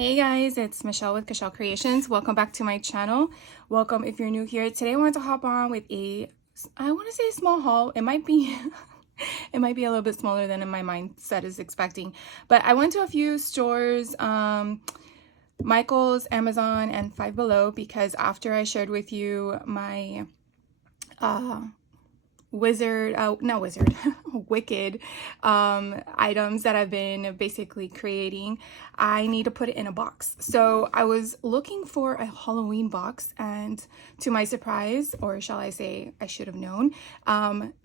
Hey guys, it's Michelle with Kashelle Creations. Welcome back to my channel. Welcome if you're new here. Today I wanted to hop on with I want to say a small haul. It might be it might be a little bit smaller than in my mindset is expecting. But I went to a few stores, Michael's, Amazon, and Five Below, because after I shared with you my wicked items that I've been basically creating, I need to put it in a box. So I was looking for a Halloween box, and to my surprise, or shall I say I should have known,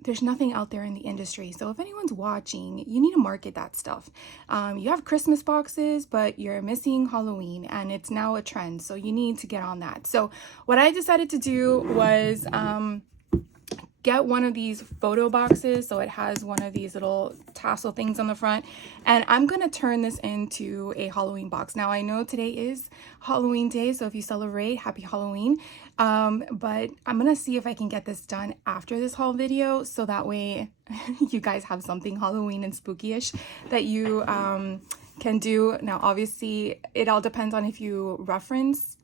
there's nothing out there in the industry. So if anyone's watching, you need to market that stuff. You have Christmas boxes, but you're missing Halloween, and it's now a trend, so you need to get on that. So what I decided to do was get one of these photo boxes. So it has one of these little tassel things on the front, and I'm gonna turn this into a Halloween box. Now I know today is Halloween day, so if you celebrate, happy Halloween. But I'm gonna see if I can get this done after this haul video, so that way you guys have something Halloween and spooky-ish that you can do. Now obviously it all depends on if you reference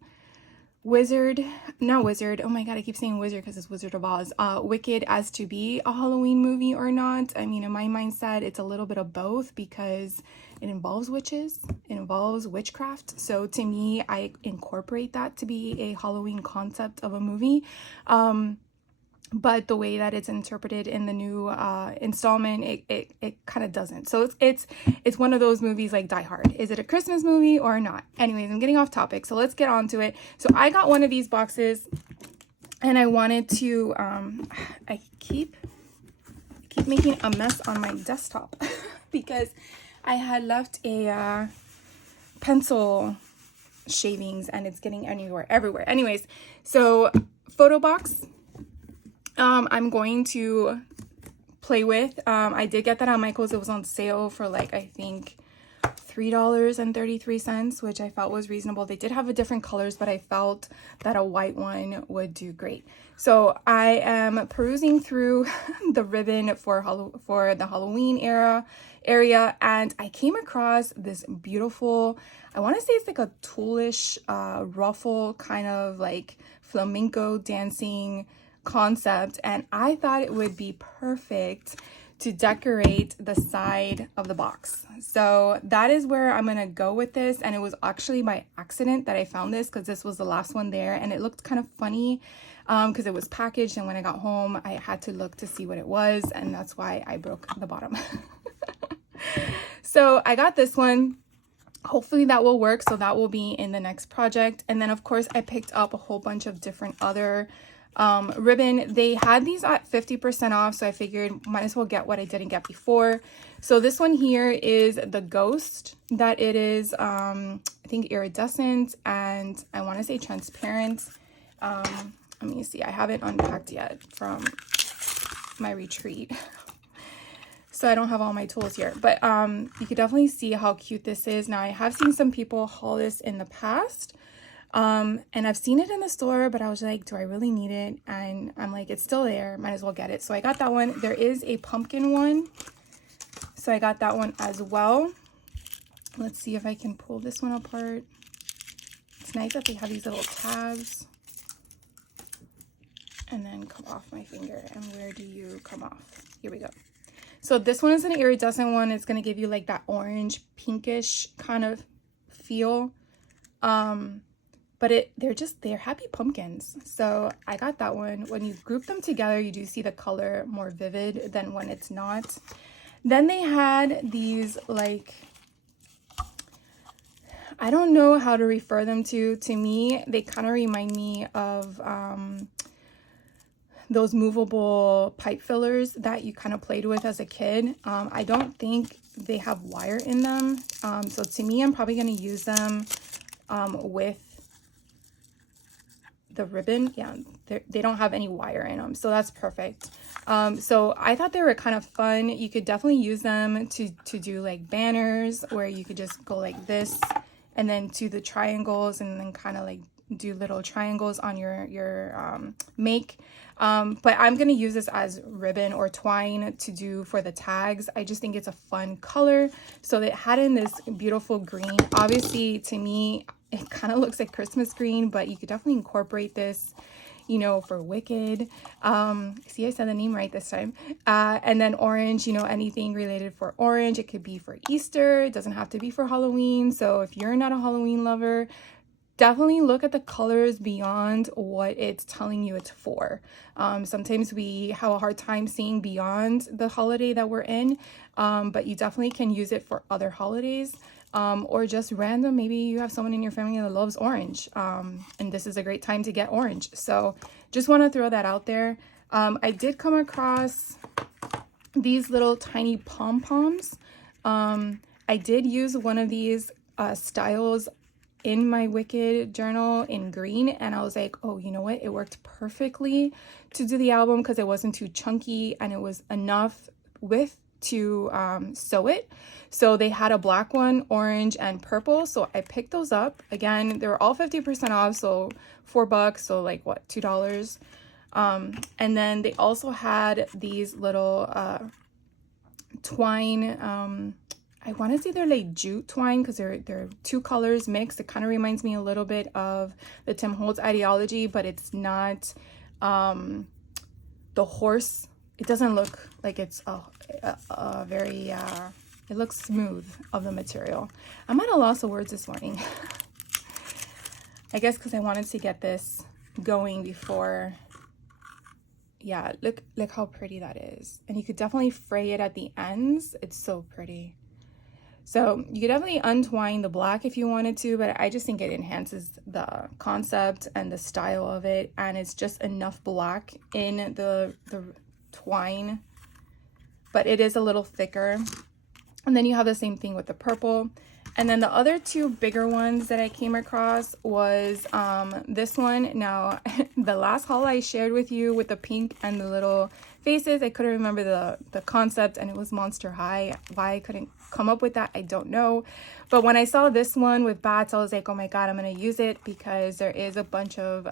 oh my god, I keep saying Wizard because it's Wizard of Oz, Wicked as to be a Halloween movie or not. I mean, in my mindset, it's a little bit of both because it involves witches, it involves witchcraft. So to me, I incorporate that to be a Halloween concept of a movie. But the way that it's interpreted in the new installment, it kind of doesn't. So it's one of those movies like Die Hard. Is it a Christmas movie or not? Anyways, I'm getting off topic, so let's get on to it. So I got one of these boxes, and I wanted to I keep making a mess on my desktop because I had left a pencil shavings, and it's getting everywhere. Anyways, so photo box. I'm going to play with. I did get that on Michael's. It was on sale for like, I think $3.33, which I felt was reasonable. They did have a different colors, but I felt that a white one would do great. So I am perusing through the ribbon for the Halloween area, and I came across this beautiful, I want to say it's like a toolish ruffle, kind of like flamenco dancing concept, and I thought it would be perfect to decorate the side of the box. So that is where I'm gonna go with this, and it was actually by accident that I found this because this was the last one there, and it looked kind of funny because it was packaged, and when I got home I had to look to see what it was, and that's why I broke the bottom. So I got this one. Hopefully that will work, so that will be in the next project. And then of course I picked up a whole bunch of different other ribbon. They had these at 50% off, so I figured might as well get what I didn't get before. So this one here is the ghost, that it is I think iridescent, and I want to say transparent. Let me see, I haven't unpacked yet from my retreat, so I don't have all my tools here, but you could definitely see how cute this is. Now I have seen some people haul this in the past, and I've seen it in the store, but I was like, do I really need it? And I'm like, it's still there, might as well get it. So I got that one. There is a pumpkin one, so I got that one as well. Let's see if I can pull this one apart. It's nice that they have these little tabs, and then come off my finger. And where do you come off? Here we go. So this one is an iridescent one. It's going to give you like that orange pinkish kind of feel. But they're happy pumpkins. So I got that one. When you group them together, you do see the color more vivid than when it's not. Then they had these, like, I don't know how to refer them to. To me, they kind of remind me of those movable pipe fillers that you kind of played with as a kid. I don't think they have wire in them. So to me, I'm probably going to use them with the ribbon. Yeah, they don't have any wire in them, so that's perfect. So I thought they were kind of fun. You could definitely use them to do like banners, where you could just go like this and then do the triangles and then kind of like do little triangles on your make. But I'm gonna use this as ribbon or twine to do for the tags. I just think it's a fun color. So they had in this beautiful green. Obviously, to me, it kind of looks like Christmas green, but you could definitely incorporate this, you know, for Wicked. See, I said the name right this time. And then orange, you know, anything related for orange. It could be for Easter. It doesn't have to be for Halloween. So if you're not a Halloween lover, definitely look at the colors beyond what it's telling you it's for. Sometimes we have a hard time seeing beyond the holiday that we're in, but you definitely can use it for other holidays, or just random. Maybe you have someone in your family that loves orange, and this is a great time to get orange. So just want to throw that out there. I did come across these little tiny pom-poms. I did use one of these styles in my Wicked journal in green, and I was like, oh, you know what, it worked perfectly to do the album because it wasn't too chunky and it was enough width to sew it. So they had a black one, orange, and purple, so I picked those up. Again, they were all 50% off, so $4, so like what, $2. And then they also had these little twine, I want to say they're like jute twine because they're two colors mixed. It kind of reminds me a little bit of the Tim Holtz ideology, but it's not the horse. It doesn't look like it's a very, it looks smooth of the material. I'm at a loss of words this morning. I guess because I wanted to get this going before. Yeah, look how pretty that is. And you could definitely fray it at the ends. It's so pretty. So you could definitely untwine the black if you wanted to, but I just think it enhances the concept and the style of it. And it's just enough black in the twine, but it is a little thicker. And then you have the same thing with the purple. And then the other two bigger ones that I came across was this one. Now, the last haul I shared with you with the pink and the little faces, I couldn't remember the concept, and it was Monster High. Why I couldn't come up with that, I don't know. But when I saw this one with bats, I was like, oh my god, I'm gonna use it because there is a bunch of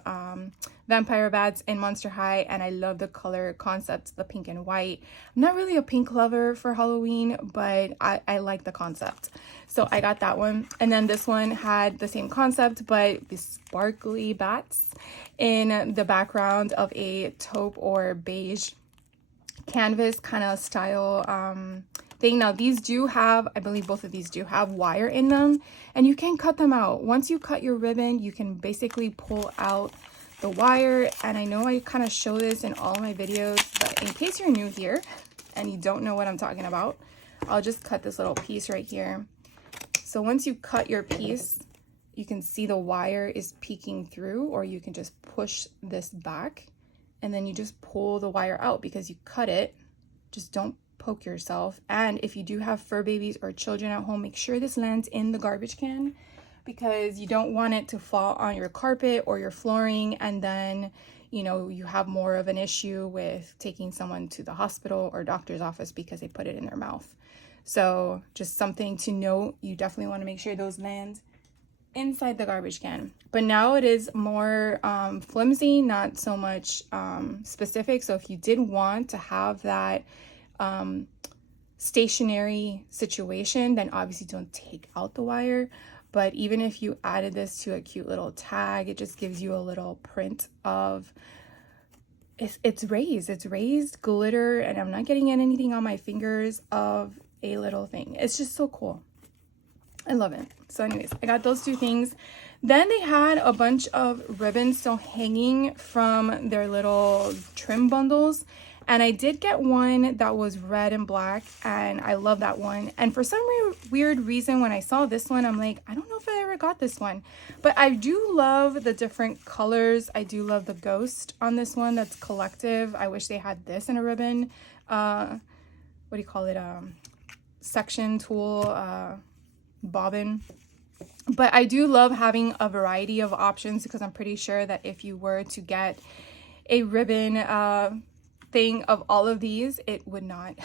vampire bats in Monster High, and I love the color concept, the pink and white. I'm not really a pink lover for Halloween, but I like the concept. So I got that one. And then this one had the same concept, but the sparkly bats in the background of a taupe or beige canvas kind of style thing. Now these do have, I believe both of these do have wire in them, and you can cut them out. Once you cut your ribbon, you can basically pull out the wire. And I know I kind of show this in all my videos, but in case you're new here and you don't know what I'm talking about, I'll just cut this little piece right here. So once you cut your piece, you can see the wire is peeking through, or you can just push this back and then you just pull the wire out because you cut it. Just don't poke yourself. And if you do have fur babies or children at home, make sure this lands in the garbage can, because you don't want it to fall on your carpet or your flooring, and then, you know, you have more of an issue with taking someone to the hospital or doctor's office because they put it in their mouth. So just something to note, you definitely want to make sure those land inside the garbage can. But now it is more flimsy, not so much specific. So if you did want to have that stationary situation, then obviously don't take out the wire. But even if you added this to a cute little tag, it just gives you a little print of it's raised glitter, and I'm not getting anything on my fingers of a little thing. It's just so cool. I love it. So anyways, I got those two things. Then they had a bunch of ribbons still hanging from their little trim bundles. And I did get one that was red and black, and I love that one. And for some weird reason, when I saw this one, I'm like, I don't know if I ever got this one. But I do love the different colors. I do love the ghost on this one. That's collective. I wish they had this in a ribbon. What do you call it? Section tool, bobbin. But I do love having a variety of options, because I'm pretty sure that if you were to get a ribbon thing of all of these, it would not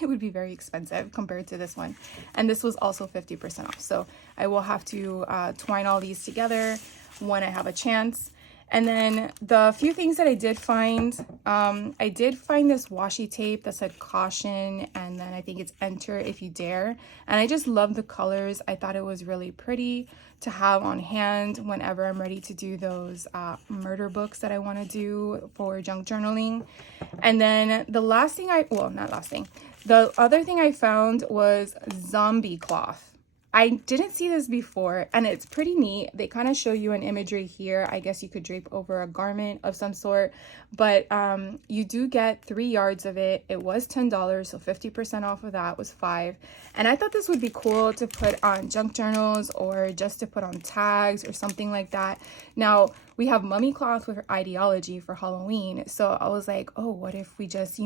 it would be very expensive compared to this one. And this was also 50% off, so I will have to twine all these together. when I have a chance. And then the few things that I did find this washi tape that said caution, and then I think it's enter if you dare. And I just love the colors. I thought it was really pretty to have on hand whenever I'm ready to do those murder books that I want to do for junk journaling. And then the other thing I found was zombie cloth. I didn't see this before, and it's pretty neat. They kind of show you an imagery here. I guess you could drape over a garment of some sort, but you do get 3 yards of it. It was $10, so 50% off of that was $5. And I thought this would be cool to put on junk journals or just to put on tags or something like that. Now, we have mummy cloth with ideology for Halloween, so I was like, oh, what if we just,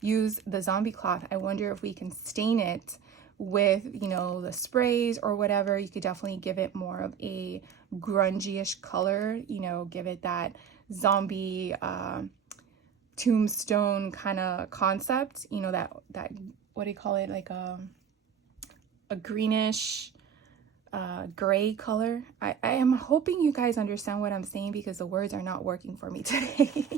use the zombie cloth? I wonder if we can stain it with the sprays or whatever. You could definitely give it more of a grungy-ish color, give it that zombie tombstone kind of concept, that what do you call it, like a greenish gray color. I am hoping you guys understand what I'm saying because the words are not working for me today.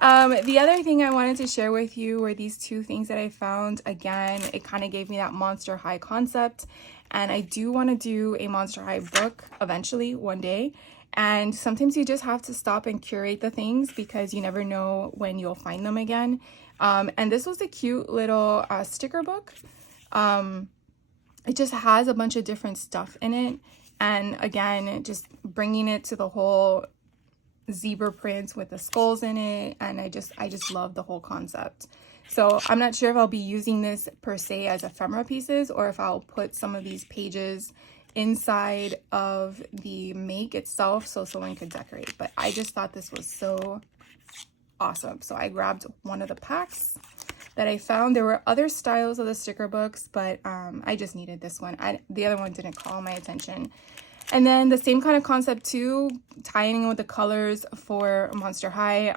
The other thing I wanted to share with you were these two things that I found. Again, it kind of gave me that Monster High concept, and I do want to do a Monster High book eventually one day. And sometimes you just have to stop and curate the things because you never know when you'll find them again. And this was a cute little sticker book. It just has a bunch of different stuff in it, and again, just bringing it to the whole zebra prints with the skulls in it, and I just love the whole concept. So I'm not sure if I'll be using this per se as ephemera pieces or if I'll put some of these pages inside of the make itself so someone could decorate, but I just thought this was so awesome. So I grabbed one of the packs that I found. There were other styles of the sticker books, but I just needed this one. The other one didn't call my attention. And then the same kind of concept too, tying in with the colors for Monster High.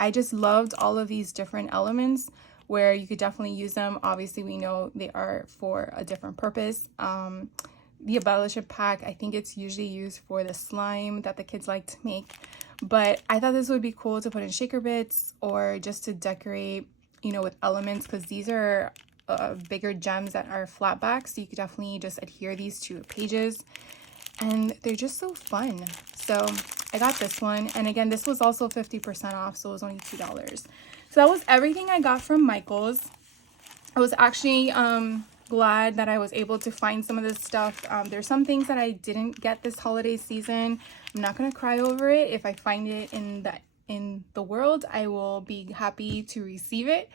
I just loved all of these different elements where you could definitely use them. Obviously, we know they are for a different purpose. The embellishment pack, I think it's usually used for the slime that the kids like to make. But I thought this would be cool to put in shaker bits or just to decorate, with elements, because these are bigger gems that are flat back. So you could definitely just adhere these to pages. And they're just so fun. So I got this one. And again, this was also 50% off, so it was only $2. So that was everything I got from Michael's. I was actually glad that I was able to find some of this stuff. There's some things that I didn't get this holiday season. I'm not going to cry over it. If I find it in the world, I will be happy to receive it.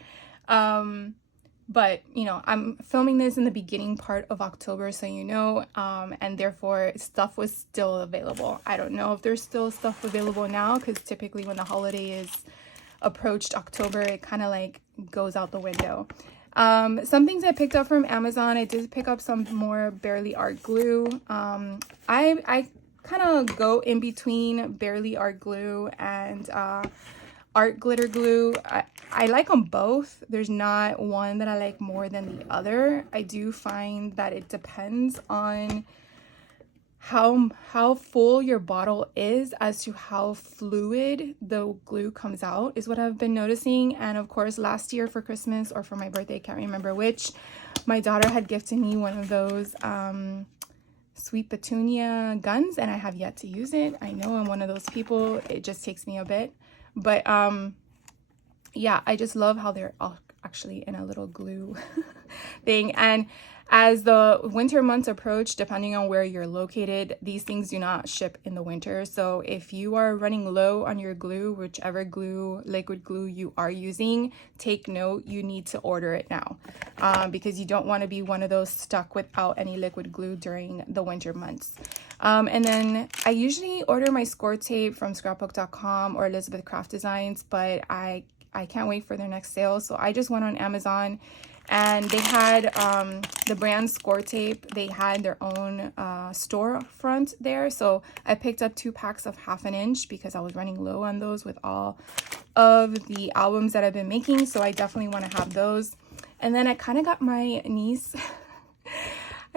But, I'm filming this in the beginning part of October, so and therefore stuff was still available. I don't know if there's still stuff available now, because typically when the holiday is approached October, it kind of like goes out the window. Some things I picked up from Amazon. I did pick up some more Bearly Art glue. I kind of go in between Bearly Art glue and art glitter glue. I like them both. There's not one that I like more than the other. I do find that it depends on how full your bottle is as to how fluid the glue comes out, is what I've been noticing. And of course, last year for Christmas or for my birthday, I can't remember which, my daughter had gifted me one of those Sweet Petunia guns, and I have yet to use it. I know I'm one of those people. It just takes me a bit. But yeah, I just love how they're all actually in a little glue thing. And as the winter months approach, depending on where you're located, these things do not ship in the winter. So if you are running low on your glue, whichever glue, liquid glue you are using, take note, you need to order it now, because you don't want to be one of those stuck without any liquid glue during the winter months. And then I usually order my score tape from scrapbook.com or Elizabeth Craft Designs, but I can't wait for their next sale. So I just went on Amazon, and they had the brand Score Tape. They had their own storefront there. So I picked up 2 packs of 1/2 inch because I was running low on those with all of the albums that I've been making. So I definitely want to have those. And then I kind of got my niece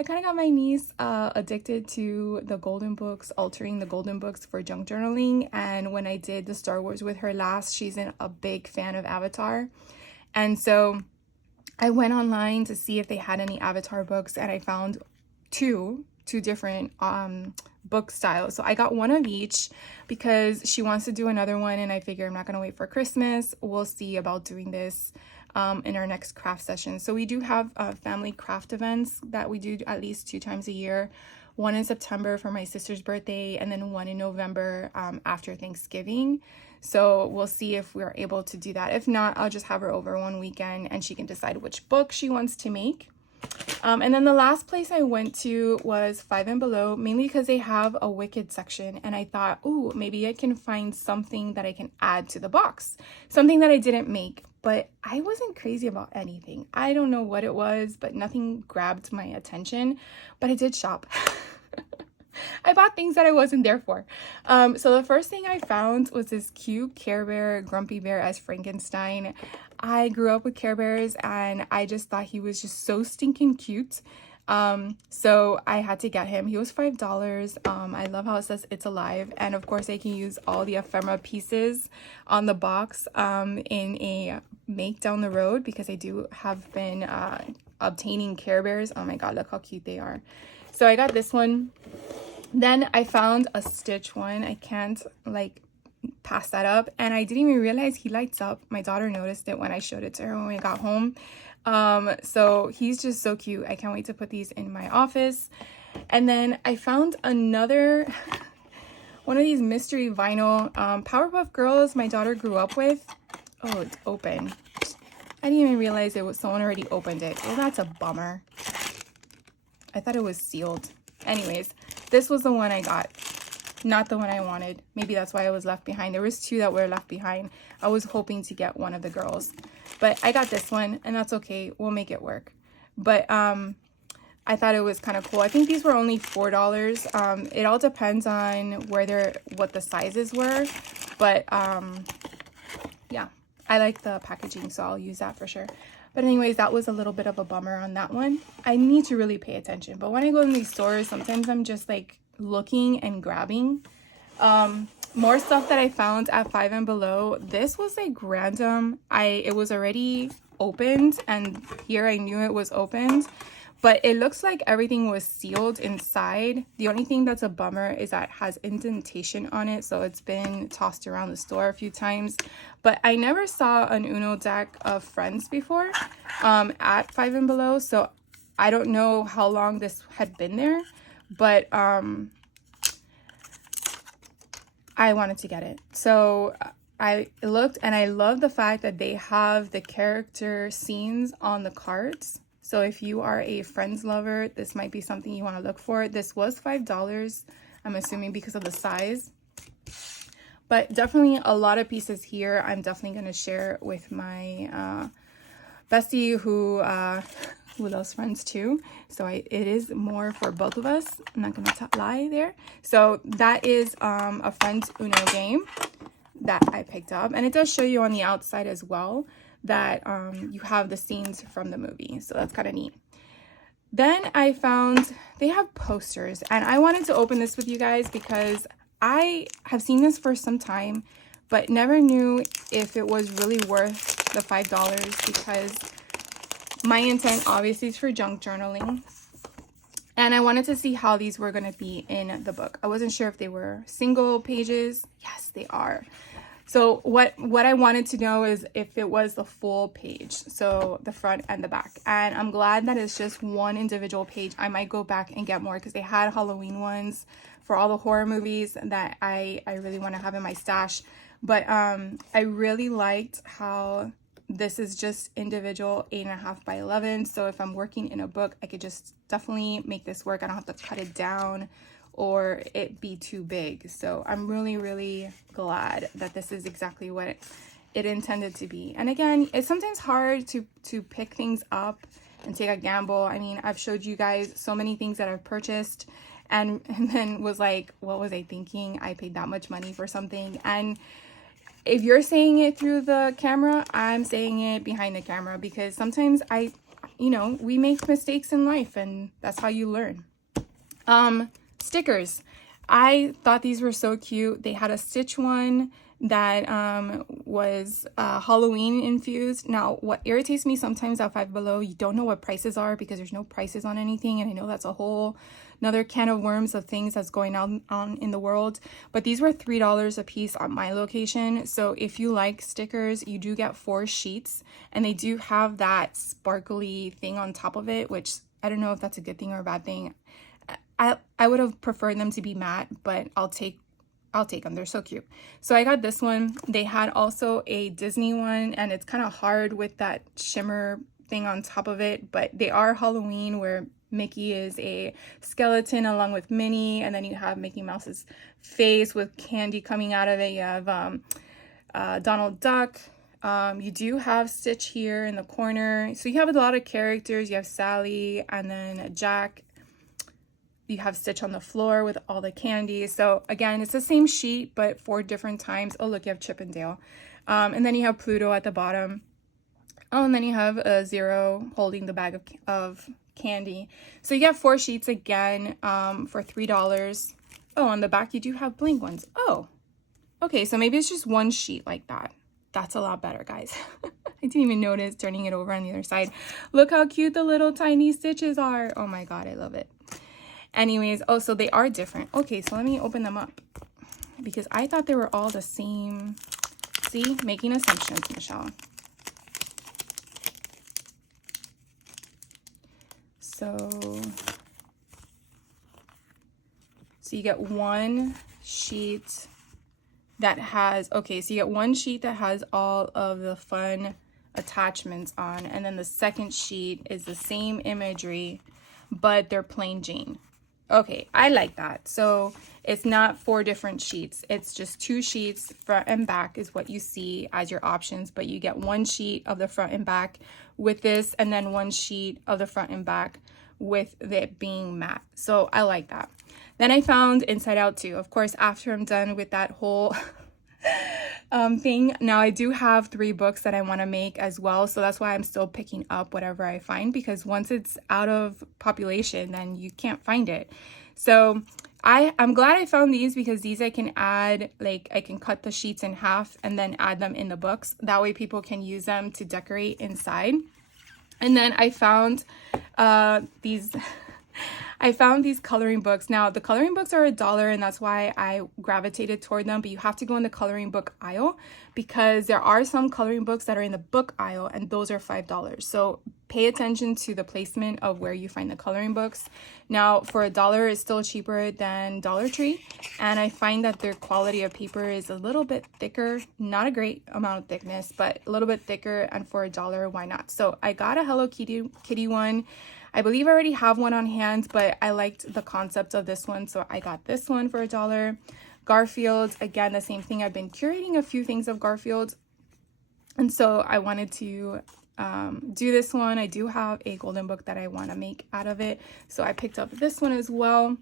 I kind of got my niece addicted to the Golden Books, altering the Golden Books for junk journaling. And when I did the Star Wars with her last, she's a big fan of Avatar. And so I went online to see if they had any Avatar books, and I found two different book styles. So I got one of each because she wants to do another one, and I figure I'm not going to wait for Christmas. We'll see about doing this in our next craft session. So we do have family craft events that we do at least 2 times a year. One in September for my sister's birthday, and then one in November after Thanksgiving. So we'll see if we're able to do that. If not, I'll just have her over one weekend and she can decide which book she wants to make. And then the last place I went to was Five and Below, mainly because they have a Wicked section. And I thought, ooh, maybe I can find something that I can add to the box. Something that I didn't make, but I wasn't crazy about anything. I don't know what it was, but nothing grabbed my attention. But I did shop. I bought things that I wasn't there for. So the first thing I found was this cute Care Bear, Grumpy Bear as Frankenstein. I grew up with Care Bears and I just thought he was just so stinking cute. So I had to get him. He was $5. I love how it says it's alive. And of course I can use all the ephemera pieces on the box in a make down the road, because I do have been obtaining Care Bears. Oh my God, look how cute they are. So I got this one. Then I found a Stitch one. I can't pass that up. And I didn't even realize he lights up. My daughter noticed it when I showed it to her when we got home. So he's just so cute. I can't wait to put these in my office. And then I found another one of these mystery vinyl Powerpuff Girls my daughter grew up with. Oh, it's open. I didn't even realize someone already opened it. Oh, that's a bummer. I thought it was sealed. Anyways, this was the one I got, not the one I wanted. Maybe that's why I was left behind. There was 2 that were left behind. I was hoping to get one of the girls, but I got this one, and that's okay. We'll make it work. But I thought it was kind of cool. I think these were only $4. It all depends on what the sizes were, but yeah, I like the packaging, so I'll use that for sure. But anyways, that was a little bit of a bummer on that one. I need to really pay attention. But when I go in these stores, sometimes I'm just looking and grabbing. More stuff that I found at Five and Below. This was random. It was already opened, and here I knew it was opened. But it looks like everything was sealed inside. The only thing that's a bummer is that it has indentation on it. So it's been tossed around the store a few times. But I never saw an Uno deck of Friends before at Five and Below. So I don't know how long this had been there. But I wanted to get it. So I looked, and I love the fact that they have the character scenes on the cards. So if you are a Friends lover, this might be something you want to look for. This was $5, I'm assuming because of the size. But definitely a lot of pieces here. I'm definitely going to share with my bestie who loves Friends too. So it is more for both of us. I'm not going to lie there. So that is a Friends Uno game that I picked up. And it does show you on the outside as well that you have the scenes from the movie. So that's kind of neat. Then I found they have posters, and I wanted to open this with you guys because I have seen this for some time, but never knew if it was really worth the $5, because my intent obviously is for junk journaling. And I wanted to see how these were going to be in the book. I wasn't sure if they were single pages. Yes, they are. So what I wanted to know is if it was the full page, so the front and the back. And I'm glad that it's just one individual page. I might go back and get more because they had Halloween ones for all the horror movies that I really want to have in my stash. But I really liked how this is just individual 8.5 by 11. So if I'm working in a book, I could just definitely make this work. I don't have to cut it down or it be too big. So I'm really, really glad that this is exactly what it intended to be. And again, it's sometimes hard to pick things up and take a gamble. I mean, I've showed you guys so many things that I've purchased and then was like, what was I thinking? I paid that much money for something. And if you're saying it through the camera, I'm saying it behind the camera, because sometimes you know, we make mistakes in life, and that's how you learn. Stickers. I thought these were so cute. They had a Stitch one that was Halloween infused. Now, what irritates me sometimes at Five Below, you don't know what prices are because there's no prices on anything, and I know that's a whole another can of worms of things that's going on in the world. But these were $3 a piece at my location. So if you like stickers, you do get 4 sheets, and they do have that sparkly thing on top of it, which I don't know if that's a good thing or a bad thing. I would have preferred them to be matte, but I'll take them. They're so cute. So I got this one. They had also a Disney one, and it's kind of hard with that shimmer thing on top of it, but they are Halloween, where Mickey is a skeleton along with Minnie, and then you have Mickey Mouse's face with candy coming out of it. You have Donald Duck. You do have Stitch here in the corner. So you have a lot of characters. You have Sally, and then Jack. You have Stitch on the floor with all the candy. So again, it's the same sheet, but 4 different times. Oh, look, you have Chip and Dale. And then you have Pluto at the bottom. Oh, and then you have Zero holding the bag of candy. So you get 4 sheets again for $3. Oh, on the back, you do have blank ones. Oh, okay. So maybe it's just 1 sheet like that. That's a lot better, guys. I didn't even notice turning it over on the other side. Look how cute the little tiny stitches are. Oh my God, I love it. Anyways, oh, so they are different. Okay, so let me open them up because I thought they were all the same. See, making assumptions, Michelle. So you get 1 sheet that has, okay, so you get 1 sheet that has all of the fun attachments on, and then the second sheet is the same imagery, but they're plain Jane. Okay, I like that. So it's not 4 different sheets. It's just 2 sheets, front and back is what you see as your options, but you get 1 sheet of the front and back with this, and then 1 sheet of the front and back with it being matte. So I like that. Then I found Inside Out 2. Of course, after I'm done with that whole thing. Now I do have 3 books that I want to make as well, so that's why I'm still picking up whatever I find, because once it's out of population, then you can't find it. So I'm glad I found these, because these I can add, like I can cut the sheets in half and then add them in the books. That way people can use them to decorate inside. And then I found these I found these coloring books. Now, the coloring books are $1, and that's why I gravitated toward them, but you have to go in the coloring book aisle, because there are some coloring books that are in the book aisle, and those are $5. So pay attention to the placement of where you find the coloring books. Now, for $1, it's still cheaper than Dollar Tree, and I find that their quality of paper is a little bit thicker. Not a great amount of thickness, but a little bit thicker, and for $1, why not? So I got a Hello Kitty one. I believe I already have one on hand, but I liked the concept of this one, so I got this one for $1. Garfield, again, the same thing. I've been curating a few things of Garfield, and so I wanted to do this one. I do have a golden book that I want to make out of it, so I picked up this one as well.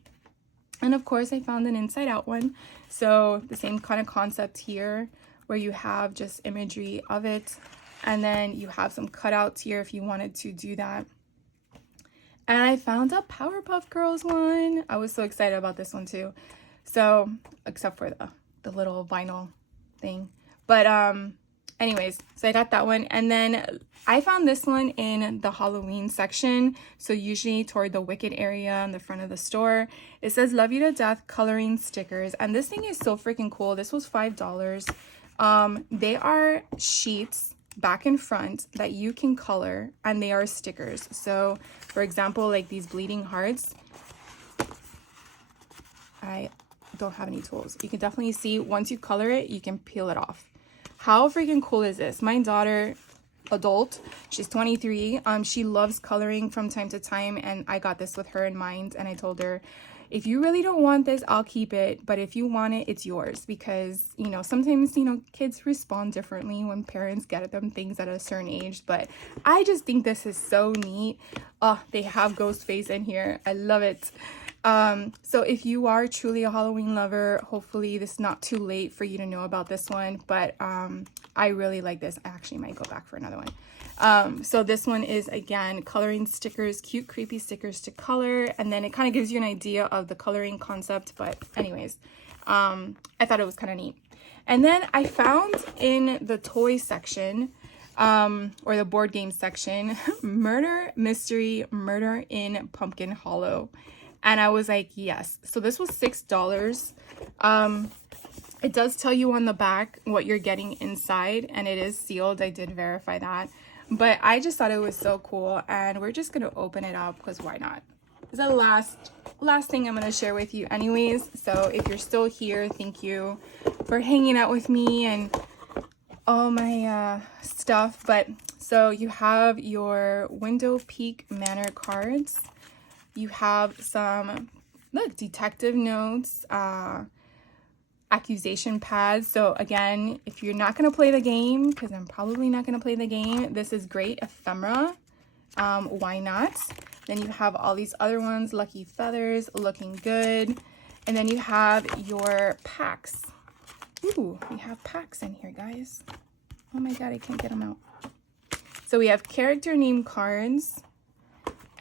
And of course, I found an Inside Out one, so the same kind of concept here, where you have just imagery of it, and then you have some cutouts here if you wanted to do that. And I found a Powerpuff Girls one. I was so excited about this one too. So, except for the little vinyl thing. But anyways, so I got that one. And then I found this one in the Halloween section. So usually toward the Wicked area in the front of the store. It says Love You to Death coloring stickers. And this thing is so freaking cool. This was $5. They are sheets back and front that you can color, and they are stickers. So for example, like these bleeding hearts, I don't have any tools. You can definitely see once you color it, you can peel it off. How freaking cool is this? My daughter, adult, she's 23, she loves coloring from time to time, and I got this with her in mind, and I told her, if you really don't want this, I'll keep it, but if you want it, it's yours. Because, you know, sometimes, you know, kids respond differently when parents get them things at a certain age, but I just think this is so neat. Oh, they have Ghostface in here. I love it. So if you are truly a Halloween lover, hopefully this is not too late for you to know about this one, but I really like this. I actually might go back for another one. So this one is, again, coloring stickers, cute, creepy stickers to color. And then it kind of gives you an idea of the coloring concept. But anyways, I thought it was kind of neat. And then I found in the toy section, or the board game section, Murder Mystery Murder in Pumpkin Hollow. And I was like, yes. So this was $6. It does tell you on the back what you're getting inside, and it is sealed. I did verify that. But I just thought it was so cool, and we're just going to open it up because why not? It's the last thing I'm going to share with you anyways. So if you're still here, thank you for hanging out with me and all my stuff. But so you have your Window Peak Manor cards. You have some, look, detective notes, accusation pads. So again, if you're not going to play the game, because I'm probably not going to play the game, this is great. Ephemera. Why not? Then you have all these other ones, Lucky Feathers, looking good. And then you have your packs. Ooh, we have packs in here, guys. Oh my God, I can't get them out. So we have character name cards.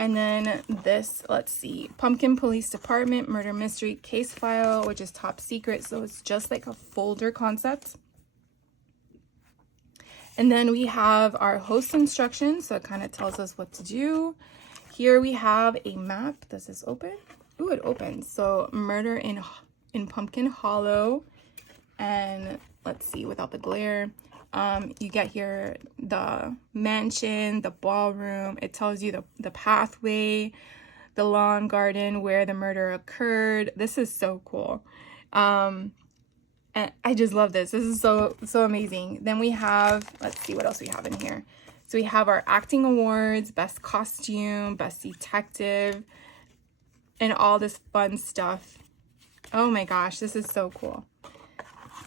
And then this, let's see, Pumpkin Police Department, Murder Mystery Case File, which is top secret. So it's just like a folder concept. And then we have our host instructions. So it kind of tells us what to do. Here we have a map. Does this open? Ooh, it opens. So Murder in Pumpkin Hollow. And let's see, without the glare. You get here the mansion, the ballroom. It tells you the pathway, the lawn garden where the murder occurred. This is so cool. And I just love this. This is so amazing. Then we have, let's see what else we have in here. So we have our acting awards, best costume, best detective, and all this fun stuff. Oh my gosh, this is so cool.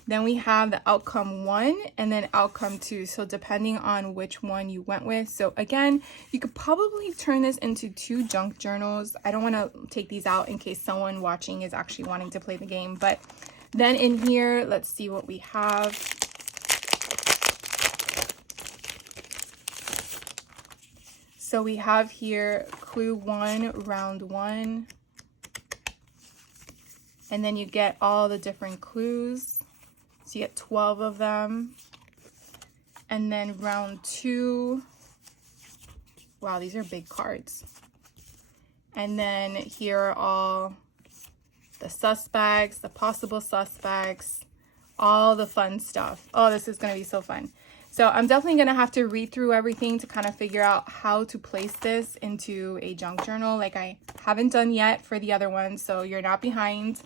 Then we have the outcome 1 and then outcome 2. So depending on which one you went with. So again, you could probably turn this into 2 junk journals. I don't want to take these out in case someone watching is actually wanting to play the game. But then in here, let's see what we have. So we have here clue 1, round 1. And then you get all the different clues. So you get 12 of them. And then round 2. Wow, these are big cards. And then here are all the suspects, the possible suspects, all the fun stuff. Oh, this is going to be so fun. So I'm definitely going to have to read through everything to kind of figure out how to place this into a junk journal like I haven't done yet for the other ones. So you're not behind.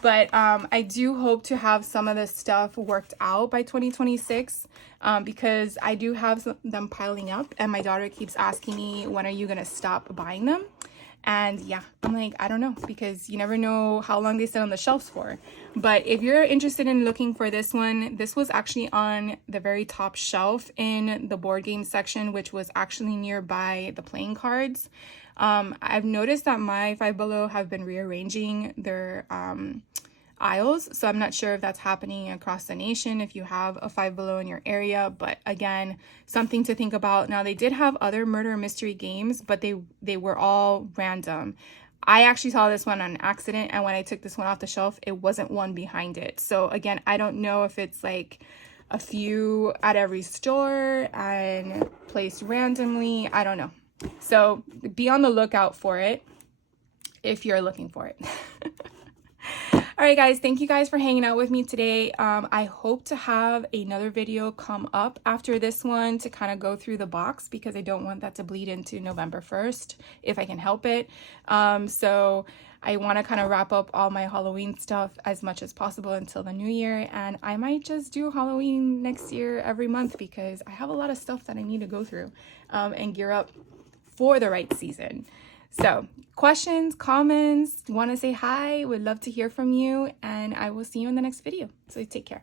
But I do hope to have some of this stuff worked out by 2026 because I do have them piling up and my daughter keeps asking me, when are you going to stop buying them? And yeah, I'm like, I don't know, because you never know how long they sit on the shelves for. But if you're interested in looking for this one, this was actually on the very top shelf in the board game section, which was actually nearby the playing cards. I've noticed that my Five Below have been rearranging their aisles, so I'm not sure if that's happening across the nation if you have a Five Below in your area. But again, something to think about. Now, they did have other murder mystery games, but they were all random. I actually saw this one on accident, and when I took this one off the shelf, it wasn't one behind it. So again, I don't know if it's like a few at every store and placed randomly. I don't know. So be on the lookout for it if you're looking for it. All right, guys, thank you guys for hanging out with me today. I hope to have another video come up after this one to kind of go through the box because I don't want that to bleed into November 1st if I can help it. So I want to kind of wrap up all my Halloween stuff as much as possible until the new year. And I might just do Halloween next year every month because I have a lot of stuff that I need to go through and gear up for the right season. So questions, comments, want to say hi, would love to hear from you, and I will see you in the next video. So take care.